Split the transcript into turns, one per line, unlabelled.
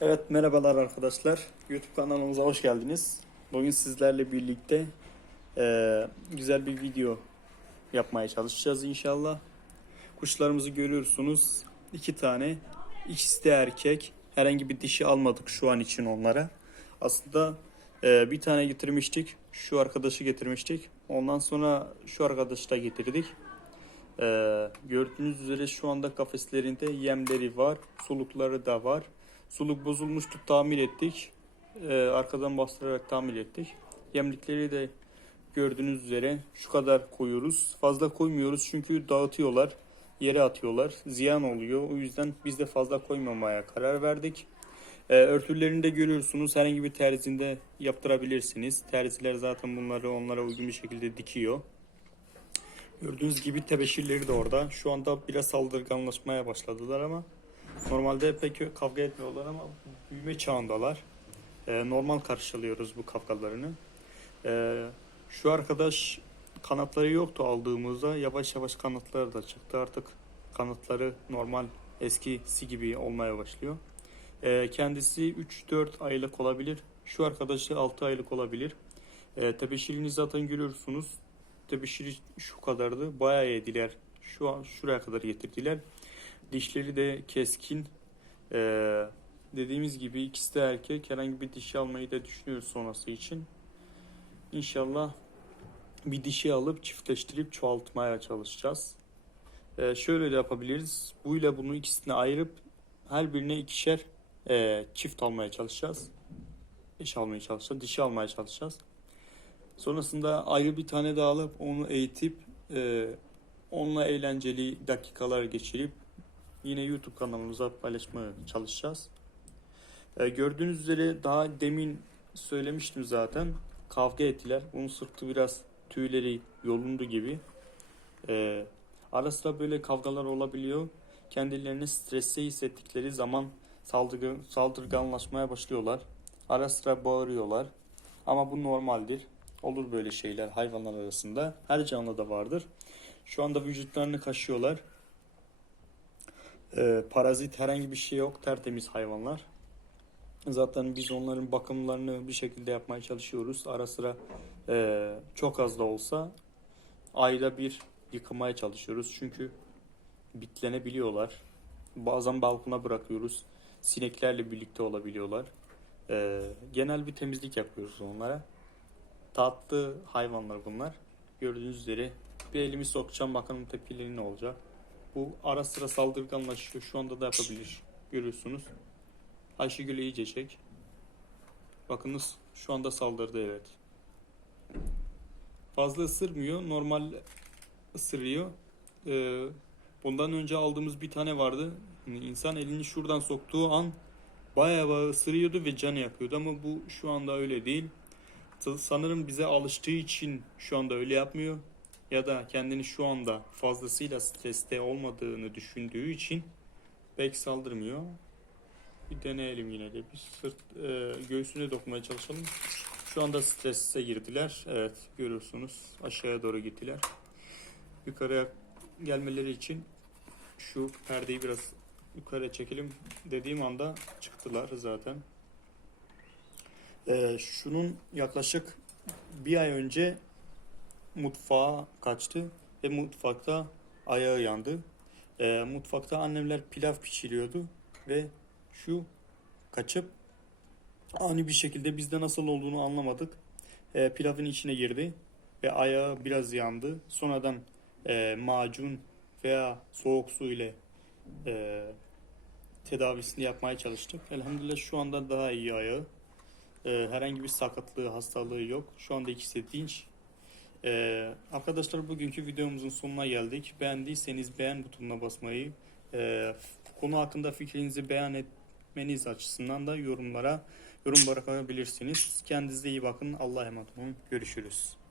Evet merhabalar arkadaşlar. YouTube kanalımıza hoş geldiniz. Bugün sizlerle birlikte eee, güzel bir video yapmaya çalışacağız inşallah. Kuşlarımızı görüyorsunuz. iki tane. İkisi de erkek. Herhangi bir dişi almadık şu an için onlara. Aslında eee, bir tane getirmiştik. Şu arkadaşı getirmiştik. Ondan sonra şu arkadaşı da getirdik. Eee, gördüğünüz üzere şu anda kafeslerinde yemleri var. Sulukları da var. Suluk bozulmuştu tamir ettik. Ee, arkadan bastırarak tamir ettik. Yemlikleri de gördüğünüz üzere şu kadar koyuyoruz. Fazla koymuyoruz çünkü dağıtıyorlar. Yere atıyorlar. Ziyan oluyor. O yüzden biz de fazla koymamaya karar verdik. Ee, örtülerini de görüyorsunuz. Herhangi bir terzinde yaptırabilirsiniz. Terziler zaten bunları onlara uygun bir şekilde dikiyor. Gördüğünüz gibi tebeşirleri de orada. Şu anda biraz saldırganlaşmaya başladılar ama Normalde pek kavga etmiyorlar ama büyüme çağındalar. Ee, normal karşılıyoruz bu kavgalarını. Ee, şu arkadaş kanatları yoktu aldığımızda. Yavaş yavaş kanatları da çıktı. Artık kanatları normal eskisi gibi olmaya başlıyor. Ee, kendisi 3-4 aylık olabilir. Şu arkadaşı 6 aylık olabilir. Ee, tebeşirini zaten görüyorsunuz. Tebeşiri şu kadardı. Bayağı yediler. Şu an şuraya kadar getirdiler. Dişleri de keskin. Ee, dediğimiz gibi ikisi de erkek. Herhangi bir dişi almayı da düşünüyoruz sonrası için. İnşallah bir dişi alıp çiftleştirip çoğaltmaya çalışacağız. Ee, şöyle de yapabiliriz. Bu ile bunu ikisini ayırıp her birine ikişer e, çift almaya çalışacağız. Eş almaya çalışacağız. Dişi almaya çalışacağız. Sonrasında ayrı bir tane daha alıp onu eğitip e, onunla eğlenceli dakikalar geçirip yine YouTube kanalımıza paylaşmaya çalışacağız. Ee, gördüğünüz üzere daha demin söylemiştim zaten. Kavga ettiler. Bunun sırtı biraz tüyleri yolundu gibi. Ee, ara sıra böyle kavgalar olabiliyor. Kendilerini stresli hissettikleri zaman saldırgan, saldırganlaşmaya başlıyorlar. Ara sıra bağırıyorlar. Ama bu normaldir. Olur böyle şeyler hayvanlar arasında. Her canlıda vardır. Şu anda vücutlarını kaşıyorlar. Ee, parazit herhangi bir şey yok. Tertemiz hayvanlar. Zaten biz onların bakımlarını bir şekilde yapmaya çalışıyoruz. Ara sıra e, çok az da olsa ayda bir yıkamaya çalışıyoruz. Çünkü bitlenebiliyorlar. Bazen balkona bırakıyoruz. Sineklerle birlikte olabiliyorlar. Ee, genel bir temizlik yapıyoruz onlara. Tatlı hayvanlar bunlar. Gördüğünüz üzere bir elimi sokacağım bakalım tepkileri ne olacak. Bu ara sıra saldırganlaşıyor. Şu anda da yapabilir. Görüyorsunuz. Ayşegül iyice çek. Bakınız şu anda saldırdı evet. Fazla ısırmıyor. Normal ısırıyor. Ee, bundan önce aldığımız bir tane vardı. Yani insan elini şuradan soktuğu an bayağı bayağı ısırıyordu ve can yapıyordu ama bu şu anda öyle değil. Sanırım bize alıştığı için şu anda öyle yapmıyor ya da kendini şu anda fazlasıyla streste olmadığını düşündüğü için pek saldırmıyor. Bir deneyelim yine de. Bir sırt e, göğsüne dokunmaya çalışalım. Şu anda strese girdiler. Evet görüyorsunuz aşağıya doğru gittiler. Yukarıya gelmeleri için şu perdeyi biraz yukarıya çekelim dediğim anda çıktılar zaten. E, şunun yaklaşık bir ay önce mutfağa kaçtı ve mutfakta ayağı yandı. Ee, mutfakta annemler pilav pişiriyordu ve şu kaçıp ani bir şekilde bizde nasıl olduğunu anlamadık. Ee, pilavın içine girdi ve ayağı biraz yandı. Sonradan e, macun veya soğuk su ile e, tedavisini yapmaya çalıştık. Elhamdülillah şu anda daha iyi ayağı. Ee, herhangi bir sakatlığı, hastalığı yok. Şu anda ikisi dinç. Ee, arkadaşlar bugünkü videomuzun sonuna geldik. Beğendiyseniz beğen butonuna basmayı, e, konu hakkında fikrinizi beyan etmeniz açısından da yorumlara yorum bırakabilirsiniz. Kendinize iyi bakın. Allah'a emanet olun. Görüşürüz.